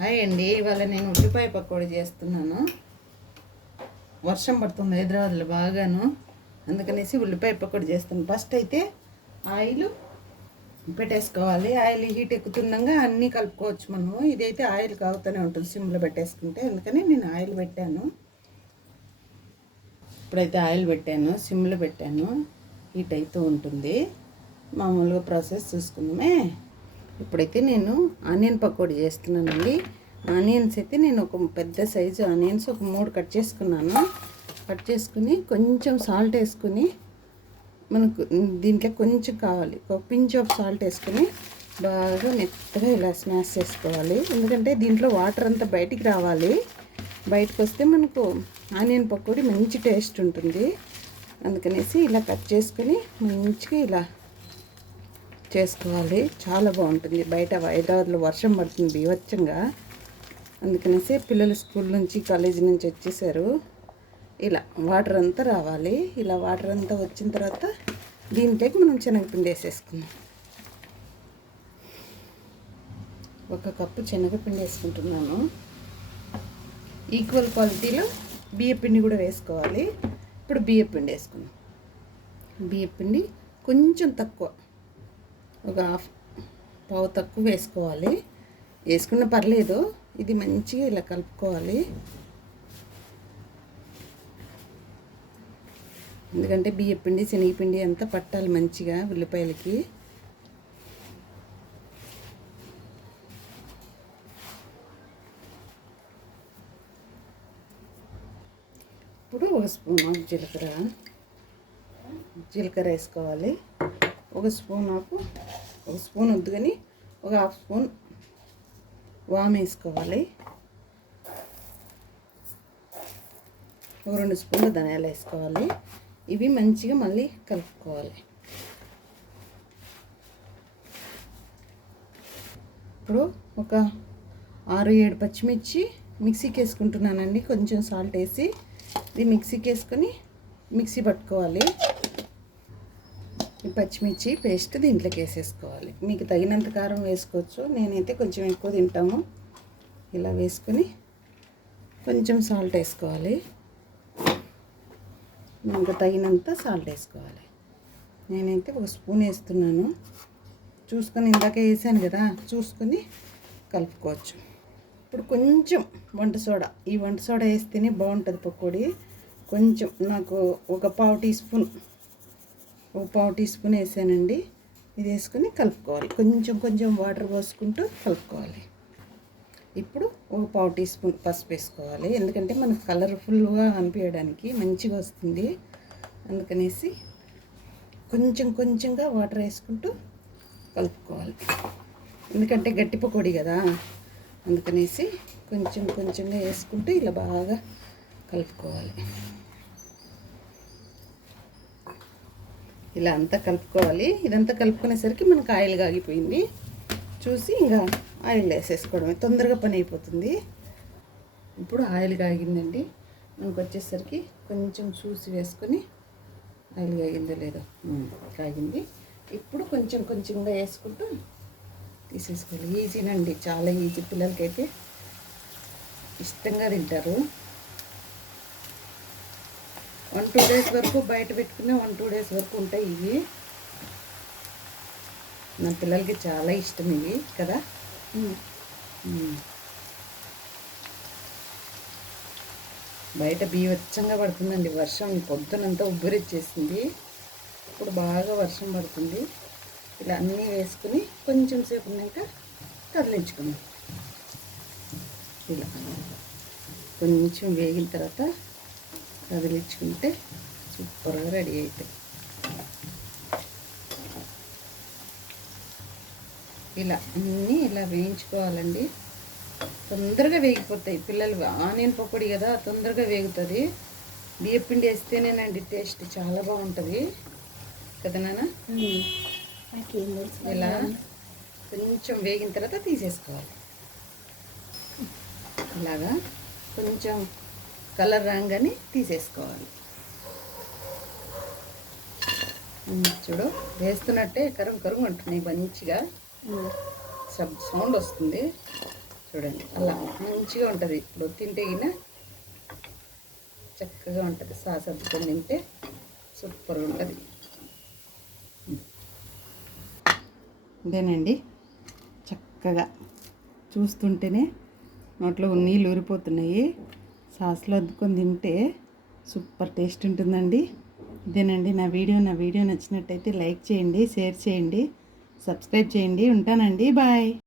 Hi అండి. ఇవాళ నేను ఉల్లిపాయ పకోడీ చేస్తున్నాను. వర్షం పడుతుంది హైదరాబాద్లో బాగాను. అందుకనేసి ఉల్లిపాయ పకోడీ చేస్తాను. ఫస్ట్ అయితే ఆయిల్ పెట్టేసుకోవాలి. ఆయిల్ హీట్ ఎక్కుతుండగా అన్నీ కలుపుకోవచ్చు మనము. ఇదైతే ఆయిల్ కాగుతూనే ఉంటుంది సిమ్లో పెట్టేసుకుంటే. అందుకని నేను ఆయిల్ పెట్టాను. ఇప్పుడైతే ఆయిల్ పెట్టాను. సిమ్లో పెట్టాను. హీట్ అవుతూ ఉంటుంది. మామూలుగా ప్రాసెస్ చూసుకుందామే. ఇప్పుడైతే నేను ఆనియన్ పకోడీ చేస్తున్నానండి. ఆనియన్స్ అయితే నేను ఒక పెద్ద సైజు ఆనియన్స్ ఒక మూడు కట్ చేసుకున్నాను. కట్ చేసుకుని కొంచెం సాల్ట్ వేసుకుని మనకు దీంట్లో కొంచెం కావాలి. ఒక పించ్ ఆఫ్ సాల్ట్ వేసుకుని బాగా మెత్తగా ఇలా స్మాష్ చేసుకోవాలి. ఎందుకంటే దీంట్లో వాటర్ అంతా బయటికి రావాలి. బయటకు వస్తే మనకు ఆనియన్ పకోడీ మంచి టేస్ట్ ఉంటుంది. అందుకనేసి ఇలా కట్ చేసుకొని మంచిగా ఇలా చేసుకోవాలి. చాలా బాగుంటుంది. బయట హైదరాబాద్లో వర్షం పడుతుంది బీవచ్చంగా అందుకనేసి పిల్లలు స్కూల్ నుంచి కాలేజీ నుంచి వచ్చేసారు. ఇలా వాటర్ అంతా రావాలి. ఇలా వాటర్ అంతా వచ్చిన తర్వాత దీంట్లోకి మనం శనగపిండి వేసేసుకుందాం. ఒక కప్పు శనగపిండి వేసుకుంటున్నాను. ఈక్వల్ క్వాలిటీలో బియ్యపిండి కూడా వేసుకోవాలి. ఇప్పుడు బియ్యపిండి వేసుకుందాం. బియ్యపిండి కొంచెం తక్కువ. ఒక హాఫ్ పావు తక్కువ వేసుకోవాలి. వేసుకున్న పర్లేదు ఇది మంచిగా ఇలా కలుపుకోవాలి. ఎందుకంటే బియ్యపిండి శనగపిండి అంతా పట్టాలి మంచిగా ఉల్లిపాయలకి. ఇప్పుడు ఒక స్పూన్ జీలకర్ర. జీలకర్ర వేసుకోవాలి. ఒక స్పూన్ ఆకు ఒక స్పూన్ వద్దు కానీ ఒక హాఫ్ స్పూన్ వామ్ వేసుకోవాలి. ఒక రెండు స్పూన్లు ధనియాలు వేసుకోవాలి. ఇవి మంచిగా మళ్ళీ కలుపుకోవాలి. ఇప్పుడు ఒక ఆరు ఏడు పచ్చిమిర్చి మిక్సీకి వేసుకుంటున్నానండి. కొంచెం సాల్ట్ వేసి ఇది మిక్సీకి వేసుకొని మిక్సీ పట్టుకోవాలి. ఈ పచ్చిమిర్చి పేస్ట్ దీంట్లోకి వేసేసుకోవాలి. మీకు తగినంత కారం వేసుకోవచ్చు. నేనైతే కొంచెం ఎక్కువ తింటాము. ఇలా వేసుకొని కొంచెం సాల్ట్ వేసుకోవాలి. ఇంకా తగినంత సాల్ట్ వేసుకోవాలి. నేనైతే ఒక స్పూన్ వేస్తున్నాను. చూసుకొని ఇందాక వేసాను కదా చూసుకొని కలుపుకోవచ్చు. ఇప్పుడు కొంచెం వంట సోడా. ఈ వంట సోడా వేస్తేనే బాగుంటుంది పకోడీ. కొంచెం నాకు ఒక పావు టీ స్పూన్ ఒక పావు టీ స్పూన్ వేసానండి. ఇది వేసుకొని కలుపుకోవాలి. కొంచెం కొంచెం వాటర్ పోసుకుంటూ కలుపుకోవాలి. ఇప్పుడు ఒక పావు టీ స్పూన్ పసుపు వేసుకోవాలి. ఎందుకంటే మనకు కలర్ఫుల్గా అనిపించడానికి మంచిగా వస్తుంది. అందుకనేసి కొంచెం కొంచెంగా వాటర్ వేసుకుంటూ కలుపుకోవాలి. ఎందుకంటే గట్టి పకోడీ కదా. అందుకనేసి కొంచెం కొంచెంగా వేసుకుంటూ ఇలా బాగా కలుపుకోవాలి. ఇలా అంతా కలుపుకోవాలి. ఇదంతా కలుపుకునేసరికి మనకు ఆయిల్ కాగిపోయింది. చూసి ఇంకా ఆయిల్ వేసేసుకోవడమే. తొందరగా పని అయిపోతుంది. ఇప్పుడు ఆయిల్ కాగిందండి. మనకు వచ్చేసరికి కొంచెం చూసి వేసుకొని ఆయిల్ కాగిందో లేదో కాగింది. ఇప్పుడు కొంచెం కొంచెంగా వేసుకుంటూ తీసేసుకోవాలి. ఈజీనండి. చాలా ఈజీ. పిల్లలకైతే ఇష్టంగా తింటారు. వన్ టూ డేస్ వరకు బయట పెట్టుకునే వన్ టూ డేస్ వరకు ఉంటాయి ఇవి. నా పిల్లలకి చాలా ఇష్టం ఇవి కదా. బయట బీవచ్చంగా పడుతుందండి. వర్షం పొద్దునంతా ఉబ్బరిచ్చేసింది. ఇప్పుడు బాగా వర్షం పడుతుంది. ఇలా అన్నీ వేసుకుని కొంచెం సేపు ఉన్నాక కదిలించుకుందాం. ఇలా. కొంచెం వేగిన తర్వాత కదిలించుకుంటే సూపర్గా రెడీ అవుతాయి ఇలా అన్నీ ఇలా వేయించుకోవాలండి. తొందరగా వేగిపోతాయి పిల్లలు. ఆనియన్ పకోడీ కదా తొందరగా వేగుతుంది. బియ్యపిండి వేస్తేనేనండి టేస్ట్ చాలా బాగుంటుంది. కదా నాన్న? ఇలా కొంచెం వేగిన తర్వాత తీసేసుకోవాలి. ఇలాగా కొంచెం కలర్ రాగానే తీసేసుకోవాలి. చూడు వేస్తున్నట్టే కరం కరం ఉంటున్నాయి మంచిగా. సబ్ సౌండ్ వస్తుంది. చూడండి అలా మంచిగా ఉంటుంది. ఇప్పుడు తింటే గిన చక్కగా ఉంటుంది. సాస్ అద్దుకొని తింటే సూపర్గా ఉంటుంది. ఇదేనండి. చక్కగా చూస్తుంటేనే నోట్లో నీళ్ళు ఊరిపోతున్నాయి. సాస్లో అద్దుకొని తింటే సూపర్ టేస్ట్ ఉంటుందండి. ఇదేనండి నా వీడియో. నా వీడియో నచ్చినట్టయితే లైక్ చేయండి షేర్ చేయండి సబ్స్క్రైబ్ చేయండి. ఉంటానండి. బాయ్.